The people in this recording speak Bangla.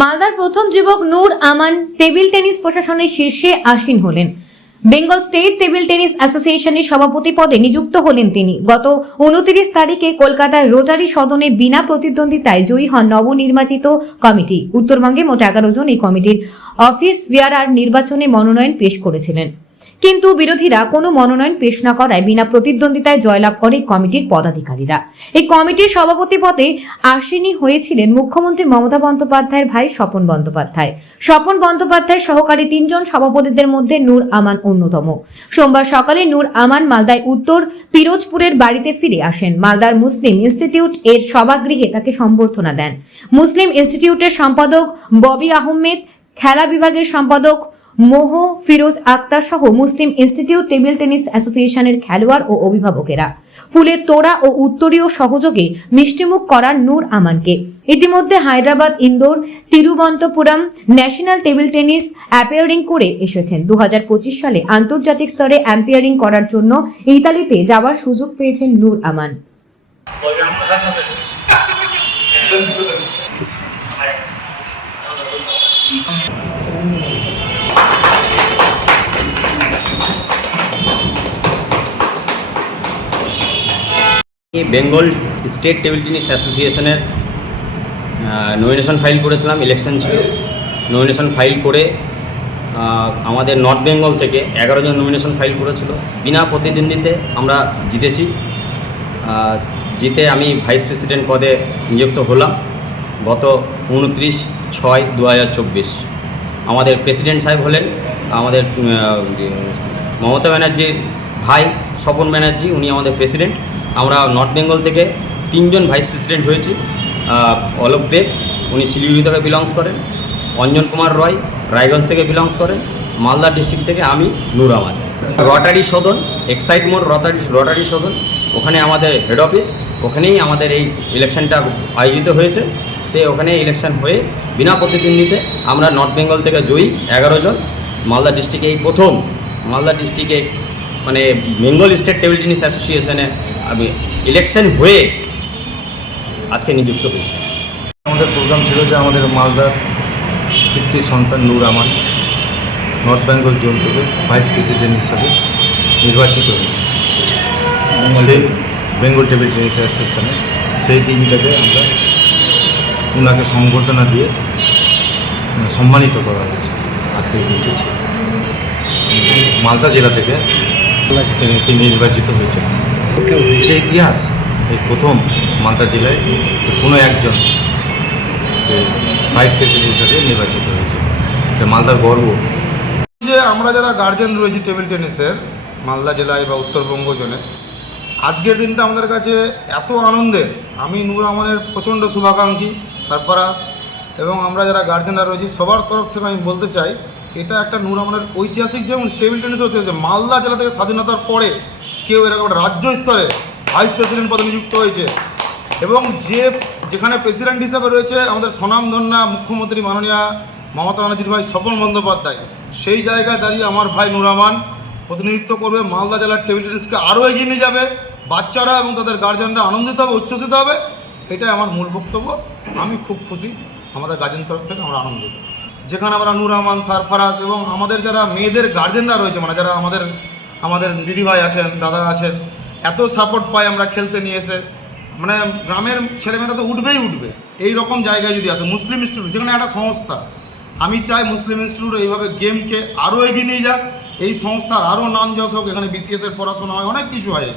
মালদার প্রথম যুবক নূর আমান টেবিল টেনিস প্রশাসনের শীর্ষে আসীন হলেন। বেঙ্গল স্টেট টেবিল টেনিস অ্যাসোসিয়েশনের সভাপতি পদে নিযুক্ত হলেন তিনি। গত 29 তারিখে কলকাতার রোটারি সদনে বিনা প্রতিদ্বন্দ্বিতায় জয়ী হন নবনির্বাচিত কমিটি। উত্তরবঙ্গে মোট 11 জন এই কমিটির অফিস বিয়ারার নির্বাচনে মনোনয়ন পেশ করেছিলেন, কিন্তু বিরোধীরা কোনো মনোনয়ন পেশ না করায় বিনা প্রতিদ্বন্দ্বিতায় জয়লাভ করে কমিটির পদাধিকারীরা। এই কমিটির সভাপতি পদে আসীন হয়েছিলেন মুখ্যমন্ত্রী মমতা বন্দ্যোপাধ্যায়ের ভাই স্বপন বন্দ্যোপাধ্যায়। স্বপন বন্দ্যোপাধ্যায়ের সহকারী 3 জন সভাপতিদের মধ্যে নূর আমান অন্যতম। সোমবার সকালে নূর আমান মালদায় উত্তর পিরোজপুরের বাড়িতে ফিরে আসেন। মালদার মুসলিম ইনস্টিটিউট এর সভাগৃহে তাকে সম্বর্ধনা দেন মুসলিম ইনস্টিটিউটের সম্পাদক ববি আহমেদ, খেলা বিভাগের সম্পাদক মোহ ফিরোজ আক্তার সহ মুসলিম ইনস্টিটিউট টেবিল টেনিস অ্যাসোসিয়েশনের খেলোয়াড় ও অভিভাবকেরা। ফুলের তোড়া ও উত্তরীয় সহযোগে মিষ্টিমুখ করান নূর আমানকে। ইতিমধ্যে Hyderabad, Indore, Thiruvananthapuram national table tennis umpiring করে এসেছেন। 2025 সালে আন্তর্জাতিক স্তরে অ্যাম্পায়ারিং করার জন্য ইতালিতে যাওয়ার সুযোগ পেয়েছেন নূর আমান। বেঙ্গল স্টেট টেবিল টেনিস অ্যাসোসিয়েশনের নমিনেশন ফাইল করেছিলাম। ইলেকশন ছিল, নমিনেশন ফাইল করে আমাদের নর্থ বেঙ্গল থেকে 11 জন নমিনেশন ফাইল করেছিল। বিনা প্রতিদ্বন্দ্বিতে আমরা জিতেছি। জিতে আমি ভাইস প্রেসিডেন্ট পদে নিযুক্ত হলাম গত 29/6/2024। আমাদের প্রেসিডেন্ট সাহেব হলেন আমাদের মমতা ব্যানার্জির ভাই স্বপন ব্যানার্জি, উনি আমাদের প্রেসিডেন্ট। আমরা নর্থ বেঙ্গল থেকে 3 জন ভাইস প্রেসিডেন্ট হয়েছি। অলোক দেব, উনি শিলিগুড়ি থেকে বিলংস করেন। অঞ্জন কুমার রয় রায়গঞ্জ থেকে বিলংস করেন। মালদা ডিস্ট্রিক্ট থেকে আমি নূর আমান। রটারি সদন, এক্সাইট মোড় রটারি সদন, ওখানে আমাদের হেড অফিস, ওখানেই আমাদের এই ইলেকশনটা আয়োজিত হয়েছে। ওখানে ইলেকশন হয়ে বিনা প্রতিদ্বন্দ্বিতে আমরা নর্থ বেঙ্গল থেকে জয়ী 11 জন। মালদা ডিস্ট্রিক্টে এই প্রথম মালদা ডিস্ট্রিক্টে মানে বেঙ্গল স্টেট টেবিল টেনিস অ্যাসোসিয়েশনে আমি ইলেকশন হয়ে আজকে নিযুক্ত হয়েছি। আমাদের প্রোগ্রাম ছিল যে আমাদের মালদার কীর্তি সন্তান নূর আমান নর্থ বেঙ্গল জোন থেকে ভাইস প্রেসিডেন্ট হিসাবে নির্বাচিত হয়েছে সেই বেঙ্গল টেবিল টেনিস অ্যাসোসিয়েশনে। সেই দিনটাকে আমরা ওনাকে সংবর্ধনা দিয়ে সম্মানিত করা হয়েছে। আজকে দিনটি মালদা জেলা থেকে তিনি নির্বাচিত হয়েছে। যে ইতিহাস এই প্রথম মালদা জেলায় কোনো একজন যে ভাইস প্রেসিডেন্ট হিসাবে নির্বাচিত হয়েছে, এটা মালদার গর্ব। যে আমরা যারা গার্জেন রয়েছি টেবিল টেনিসের মালদা জেলায় বা উত্তরবঙ্গ জোনে, আজকের দিনটা আমাদের কাছে এত আনন্দের। আমি নূর আমানের প্রচণ্ড শুভাকাঙ্ক্ষী সারফারাজ এবং আমরা যারা গার্জেনরা রয়েছি সবার তরফ থেকে আমি বলতে চাই, এটা একটা নূর আমানের ঐতিহাসিক, যেমন টেবিল টেনিসের ঐতিহাসিক। মালদা জেলা থেকে স্বাধীনতার পরে কেউ এরকম রাজ্য স্তরে ভাইস প্রেসিডেন্ট পদে নিযুক্ত হয়েছে এবং যেখানে প্রেসিডেন্ট হিসাবে রয়েছে আমাদের স্বনামধন্য মুখ্যমন্ত্রী মাননীয় মমতা ব্যানার্জির ভাই স্বপন বন্দ্যোপাধ্যায়। সেই জায়গায় দাঁড়িয়ে আমার ভাই নূর আমান প্রতিনিধিত্ব করবে মালদা জেলার টেবিল টেনিসকে আরও এগিয়ে নিয়ে যাবে। বাচ্চারা এবং তাদের গার্জেনরা আনন্দিত হবে, উচ্ছ্বসিত হবে। এটাই আমার মূল বক্তব্য। আমি খুব খুশি, আমাদের গার্জেন তরফ থেকে আমরা আনন্দিত। যেখানে আমরা নূর আমান, সারফারাজ এবং আমাদের যারা মেয়েদের গার্জেনরা রয়েছে, মানে যারা আমাদের দিদিভাই আছেন, দাদা আছেন, এত সাপোর্ট পাই আমরা খেলতে নিয়ে এসে। মানে গ্রামের ছেলেমেয়েরা তো উঠবে। এই রকম জায়গায় যদি আসে মুসলিম ইনস্টিটিউট, যেখানে একটা সংস্থা, আমি চাই মুসলিম ইনস্টিটিউট এইভাবে গেমকে আরও এগিয়ে নিয়ে যাক। এই সংস্থার আরও নাম যশ হোক, এখানে BCS এর পড়াশোনা হয়, অনেক কিছু হয়।